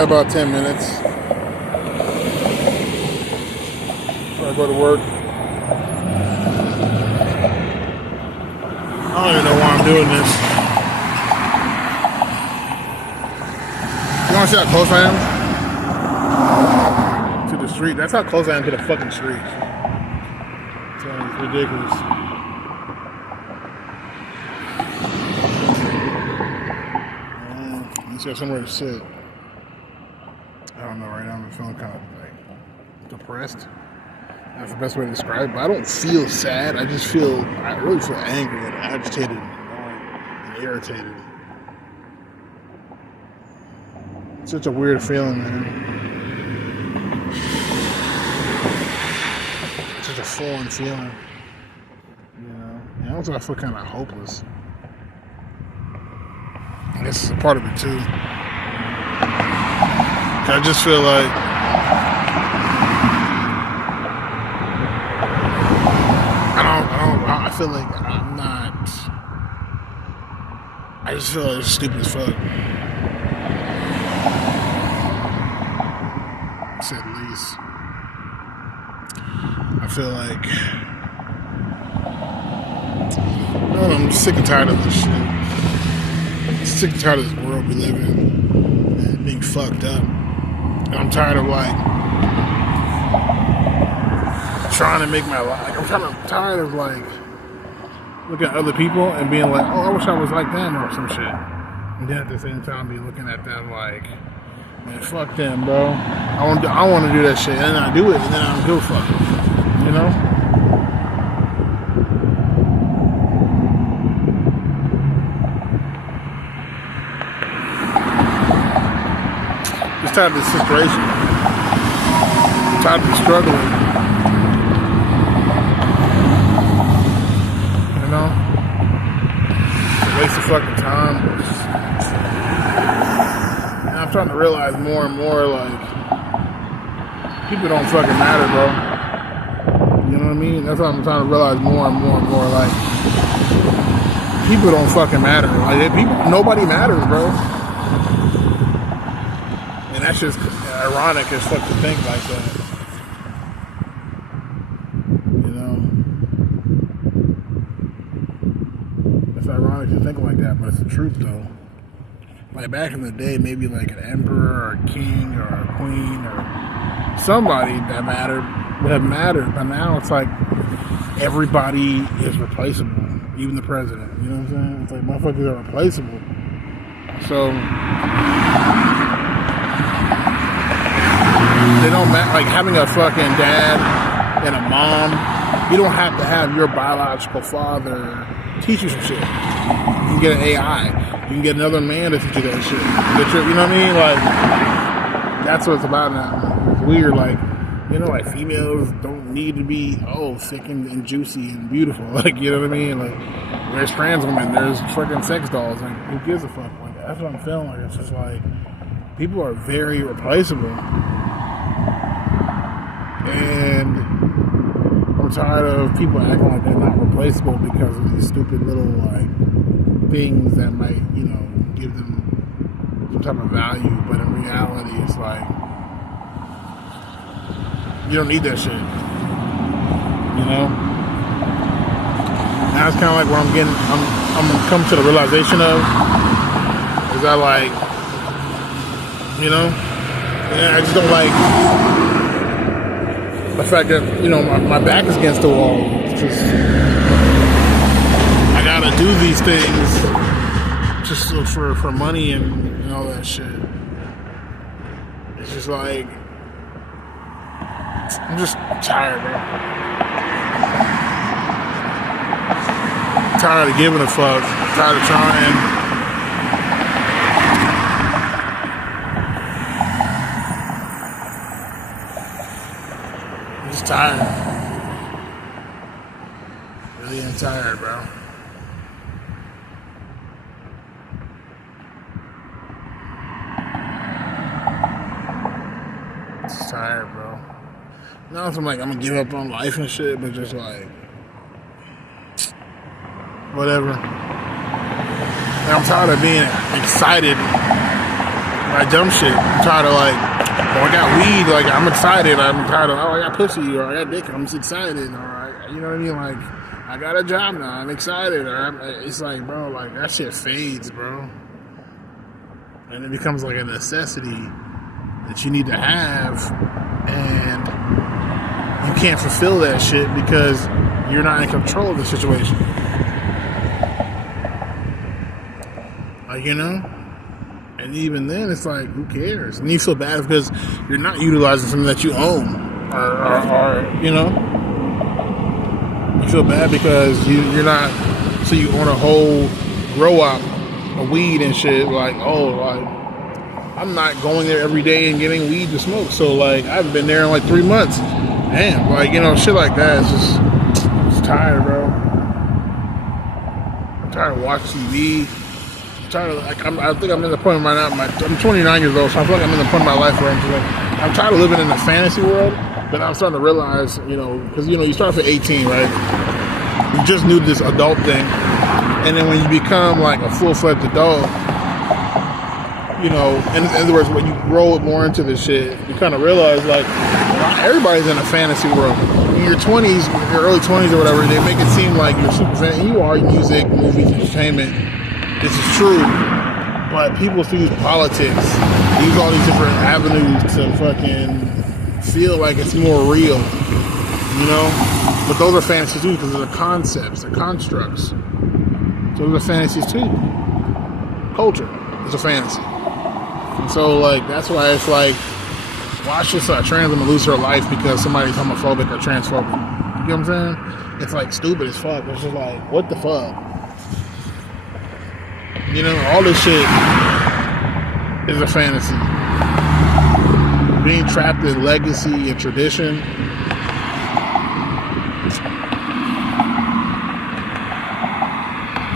Got about 10 minutes before I go to work. I don't even know why I'm doing this. You want to see how close I am to the street? That's how close I am to the fucking street. It's ridiculous. At least I have somewhere to sit. I don't know, right now I'm feeling kind of like depressed. That's the best way to describe it. But I don't feel sad. I really feel angry and agitated and irritated. It's such a weird feeling, man. It's such a foreign feeling. You know? And also I feel kind of hopeless. I guess it's a part of it too. I just feel like I feel like I'm not. I just feel like it's stupid as fuck. To say the least. I feel like I'm sick and tired of this shit. I'm sick and tired of this world we live in and being fucked up. And I'm tired of like trying to make my life. I'm tired of like looking at other people and being like, oh, I wish I was like them or some shit. And then at the same time be looking at them like, man, fuck them, bro. I want to do that shit, and then I do it, and then I don't give a fuck. You know? Just tired of this situation. I'm tired of the struggling. You know? It's a waste of fucking time. And I'm starting to realize more and more, like, people don't fucking matter, bro. You know what I mean? That's what I'm trying to realize more and more and more. Like, people don't fucking matter. Like, nobody matters, bro. And that's just ironic as fuck to think like that. You know? It's ironic to think like that, but it's the truth, though. Like, back in the day, maybe like an emperor or a king or a queen or somebody that would have mattered. But now it's like everybody is replaceable. Even the president. You know what I'm saying? It's like motherfuckers are replaceable. So they don't matter. Like having a fucking dad and a mom, you don't have to have your biological father teach you some shit. You can get an AI. You can get another man to teach you that shit. You know what I mean? Like, that's what it's about now. It's weird, like, you know, like females don't need to be, thick and juicy and beautiful. Like, you know what I mean? Like, there's trans women, there's fucking sex dolls. Like, who gives a fuck? Like, that's what I'm feeling like. It's just like, people are very replaceable. And I'm tired of people acting like they're not replaceable because of these stupid little, like, things that might, you know, give them some type of value, but in reality, it's like, you don't need that shit, you know? Now it's kind of like where I'm coming to the realization of, is that like, you know, I just don't like the fact that, you know, my back is against the wall. It's just, I gotta do these things just for money and all that shit. It's just like, I'm just tired, bro. Tired of giving a fuck. Tired of trying. I'm just tired. Really am tired, bro. Just tired, bro. Now I'm like, I'm gonna give up on life and shit, but just like, whatever. And I'm tired of being excited Like dumb shit. I'm tired of like, oh, I got weed. Like I'm excited. I'm tired of, oh, I got pussy or I got dick. I'm just excited. Or you know what I mean? Like I got a job now. I'm excited. It's like, bro, like that shit fades, bro. And it becomes like a necessity that you need to have, and you can't fulfill that shit because you're not in control of the situation. Like, you know? And even then, it's like, who cares? And you feel bad because you're not utilizing something that you own. Or you know? You feel bad because you're not, so you own a whole grow up of weed and shit. Like, oh, like, I'm not going there every day and getting weed to smoke. So, like, I haven't been there in like 3 months. Damn, like, you know, shit like that is just, I'm just tired, bro. I'm tired of watching TV. Tired of, like, I think I'm in the point right now. I'm 29 years old, so I feel like I'm in the point of my life where I'm just like, I'm tired of living in a fantasy world. But I'm starting to realize, you know, because you know, you start off at 18, right? You just knew this adult thing, and then when you become like a full-fledged adult, you know, in other words, when you grow more into this shit, you kind of realize like everybody's in a fantasy world. In your 20s, your early 20s or whatever, they make it seem like you're super fan. You are music, movies, entertainment. This is true, but people still use politics, use all these different avenues to fucking feel like it's more real, you know? But those are fantasies too, because they're concepts, they're constructs. So those are fantasies too. Culture is a fantasy. And so, like, that's why it's like, why should a trans woman lose her life because somebody's homophobic or transphobic? You know what I'm saying? It's like stupid as fuck. It's just like, what the fuck? You know, all this shit is a fantasy. Being trapped in legacy and tradition.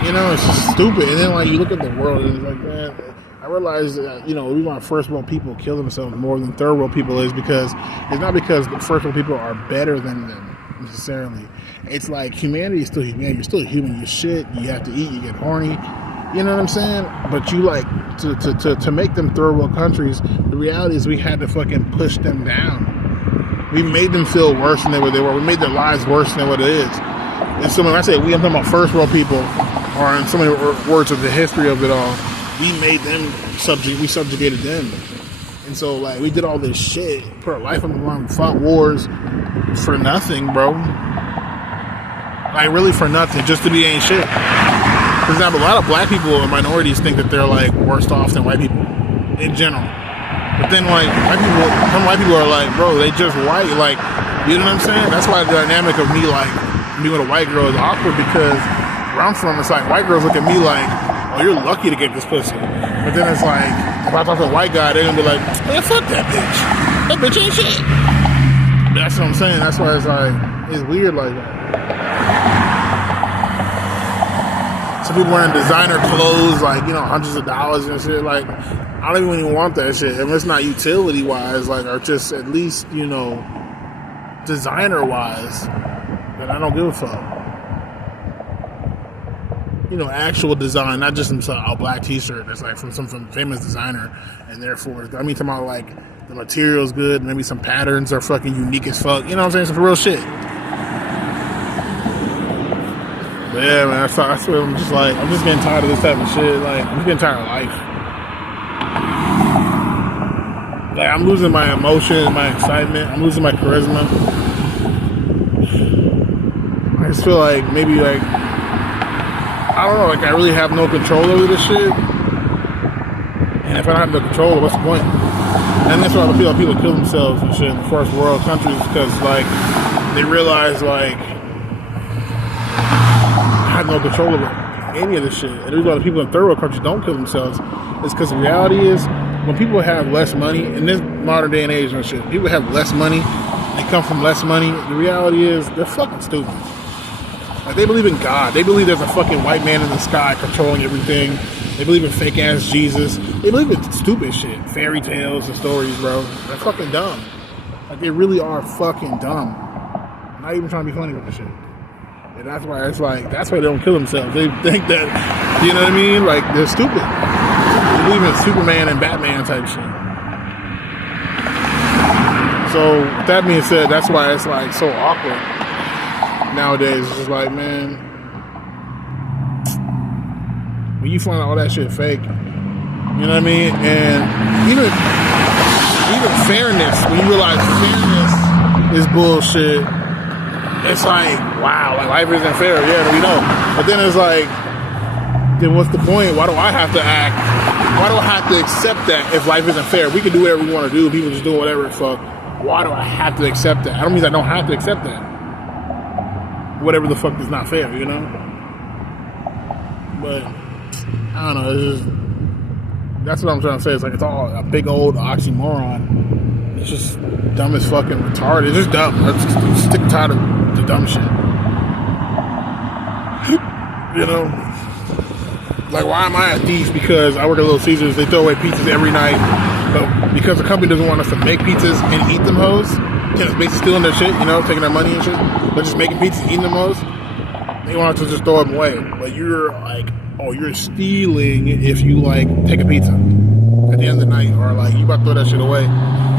You know, it's just stupid. And then, like, you look at the world and it's like, man, I realize that, you know, we want first world people kill themselves more than third world people is because it's not because the first world people are better than them necessarily. It's like humanity is still humanity. You're still human. You shit. You have to eat. You get horny. You know what I'm saying? But you like to make them third world countries. The reality is we had to fucking push them down. We made them feel worse than what they were. We made their lives worse than what it is. And so when I say we, I'm talking about first world people, or in so many words of the history of it all, we made them we subjugated them. And so like we did all this shit, put our life on the line, fought wars for nothing, bro. Like really for nothing, just to be ain't shit. For example, a lot of black people and minorities think that they're like worse off than white people in general. But then like some white people are like, bro, they just white. Like, you know what I'm saying? That's why the dynamic of me like me with a white girl is awkward because where I'm from, it's like white girls look at me like, oh, you're lucky to get this pussy. But then it's like, if I talk to a white guy, they're gonna be like, man, fuck that bitch. That bitch ain't shit. That's what I'm saying. That's why it's like, it's weird like that. Some people wearing designer clothes, like, you know, hundreds of dollars and shit. Like, I don't even want that shit. If it's not utility-wise, like, or just at least, you know, designer-wise, then I don't give a fuck. You know, actual design, not just a black t-shirt that's like from some famous designer, and therefore, I mean, talking about like the material's good, maybe some patterns are fucking unique as fuck. You know what I'm saying? Some real shit. But yeah, man, that's what I'm just like, I'm just getting tired of this type of shit. Like, I'm just getting tired of life. Like, I'm losing my emotion, my excitement. I'm losing my charisma. I just feel like maybe like, I don't know, like I really have no control over this shit. And if I don't have no control, what's the point? And that's why I feel like people kill themselves and shit in first world countries because like, they realize like, I have no control over any of this shit. And the reason why the people in third world countries don't kill themselves is because the reality is when people have less money in this modern day and age and shit, people have less money, they come from less money. The reality is they're fucking stupid. Like they believe in God. They believe there's a fucking white man in the sky controlling everything. They believe in fake ass Jesus. They believe in stupid shit, fairy tales and stories, bro. They're fucking dumb. Like they really are fucking dumb. I'm not even trying to be funny with this shit. And that's why it's like, that's why they don't kill themselves. They think that, you know what I mean? Like, they're stupid. believe in Superman and Batman type shit. So with that being said, that's why it's like so awkward nowadays. It's just like, man, when you find out all that shit fake, you know what I mean? And even fairness, when you realize fairness is bullshit, it's like, wow, like life isn't fair. Yeah, we know. But then it's like, then what's the point? Why do I have to act? Why do I have to accept that if life isn't fair? We can do whatever we want to do. People just doing whatever the fuck. Why do I have to accept that? I don't mean I don't have to accept that. Whatever the fuck is not fair, you know? But, I don't know. It's just, that's what I'm trying to say. It's like it's all a big old oxymoron. It's just dumb as fucking retarded. It's just dumb. I'm just sick and tired of the dumb shit. You know? Like, why am I at these? Because I work at Little Caesars. They throw away pizzas every night. But because the company doesn't want us to make pizzas and eat them hoes, because it's basically stealing their shit, you know, taking their money and shit. They're just making pizzas and eating them hoes. They want us to just throw them away. But you're like, oh, you're stealing if you, like, take a pizza at the end of the night. Or, like, you about to throw that shit away.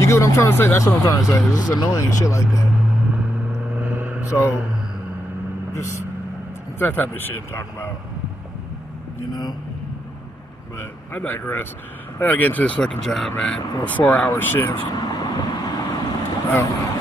You get what I'm trying to say? That's what I'm trying to say. This is annoying shit like that. So, just, it's that type of shit I'm talking about. You know? But I digress. I gotta get into this fucking job, man. For a 4-hour shift. I don't know.